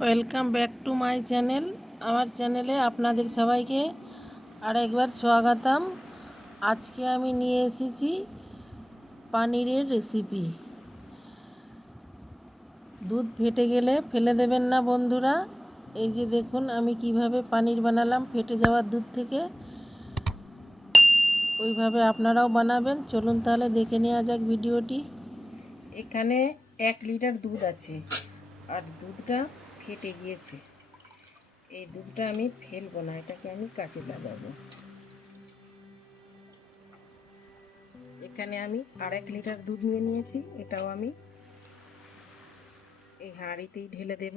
Welcome back to my channel. আমার চ্যানেলে আপনাদের সবাইকে আরেকবার স্বাগতম। আজকে আমি নিয়ে এসেছি পানিরের রেসিপি। দুধ ফেটে গেলে ফেলে দেবেন না বন্ধুরা। এই যে দেখুন আমি কিভাবে পানির বানালাম ফেটে যাওয়ার দুধ থেকে। ওইভাবে আপনারাও বানাবেন। চলুন তাহলে দেখে নেওয়া যাক ভিডিওটি। এখানে 1 লিটার দুধ আছে আর দুধটা ফেটে গিয়েছে। এই দুধটা আমি ফেলবো না, এটাকে আমি কাচে লাগাবো। এখানে আমি 1.5 লিটার দুধ নিয়ে নিয়েছি, এটাও আমি এই হাঁড়িতেই ঢেলে দেব।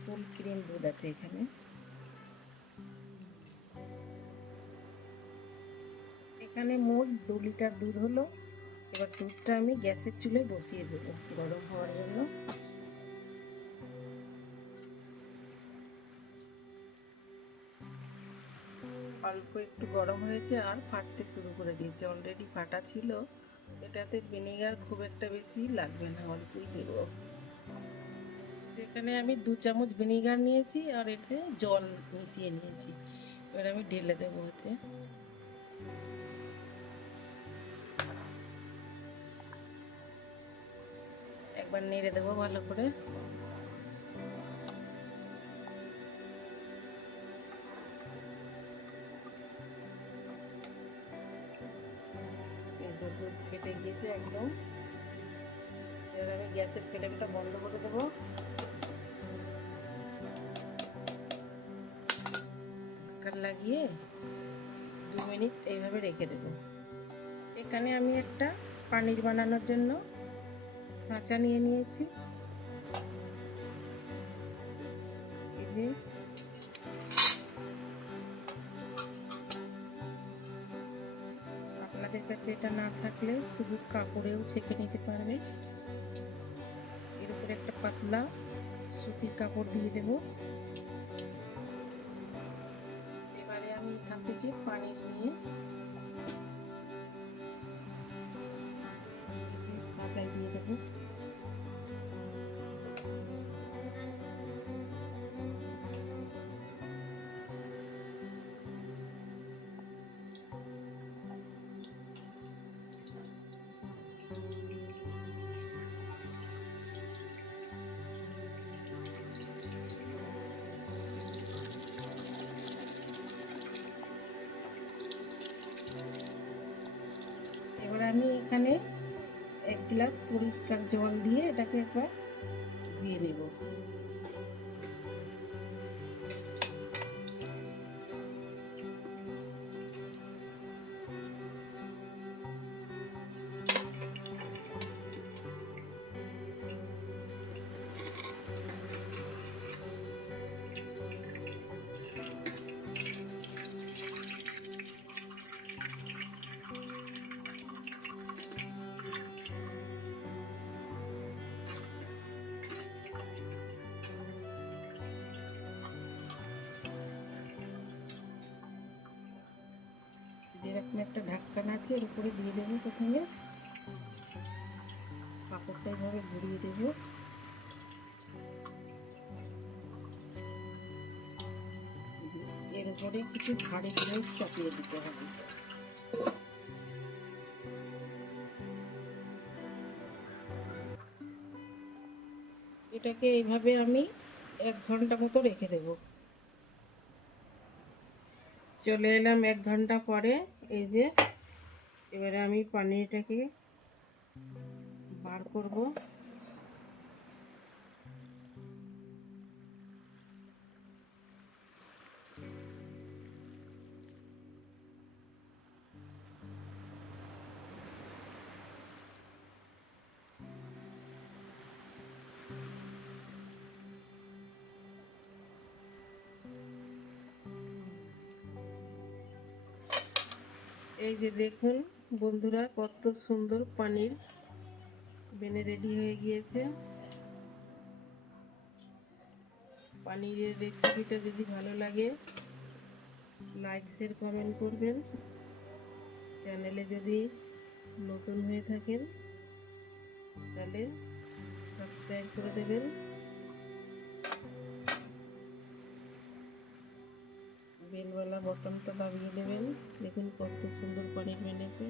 ফুল ক্রিম দুধ আছে এখানে। এখানে মোট 2 লিটার দুধ হলো। এবার দুধটা আমি গ্যাসের চুলায় বসিয়ে দেব গরম হওয়ার জন্য। অল্প একটু গরম হয়েছে আর ফাটতে শুরু করে দিয়েছে। অলরেডি ফাটা ছিল। এটাতে ভিনেগার খুব একটা বেশি লাগবে না, অল্পই দেব। যেখানে আমি 2 চামচ ভিনেগার নিয়েছি আর এতে জল মিশিয়ে নিয়েছি। এবার আমি ঢেলে দেবো এতে। একবার নেড়ে দেবো ভালো করে। দুধ ফেটে গিয়েছে একদম। এবার আমি গ্যাসের ফ্লেমটা বন্ধ করে দেবো। ঢাকা লাগিয়ে 2 মিনিট এইভাবে রেখে দেবো। এখানে আমি একটা পনির বানানোর জন্য ছাঁচা নিয়ে নিয়েছি। এই যে আপনাদের কাছে এটা না থাকলে শুধু কাপড়েও ছেঁকে নিতে পারবে। এর উপরে একটা পাতলা সুতির কাপড় দিয়ে দেব। এবারে আমি এখান থেকে পানি নিয়ে সাজাই দিয়ে দেব। এবার আমি এখানে 1 গ্লাস পরিষ্কার জল দিয়ে এটাকে একবার ধুয়ে নেব। যেরকম একটা ঢাকনা আছে এর উপরে দিয়ে দেবো। প্রথমে কাপড়টা এইভাবে ঘুরিয়ে দেবো। এর উপরে কিছু ভারী জিনিস চাপিয়ে দিতে হবে। এটাকে এইভাবে আমি 1 ঘন্টা মতো রেখে দেব। চলে এলাম 1 ঘন্টা পরে। এই যে এবারে আমি পনিরটাকে বার করব। এই যে দেখুন বন্ধুরা, কত সুন্দর পনির বেনে রেডি হয়ে গিয়েছে। পনিরের রেসিপিটা যদি ভালো লাগে লাইক শেয়ার কমেন্ট করবেন। চ্যানেলে যদি নতুন হয়ে থাকেন তাহলে সাবস্ক্রাইব করে দেবেন, বেলওয়ালা বটনটা দাবিয়ে দেবেন। দেখুন কত সুন্দর পনির বেনেছে।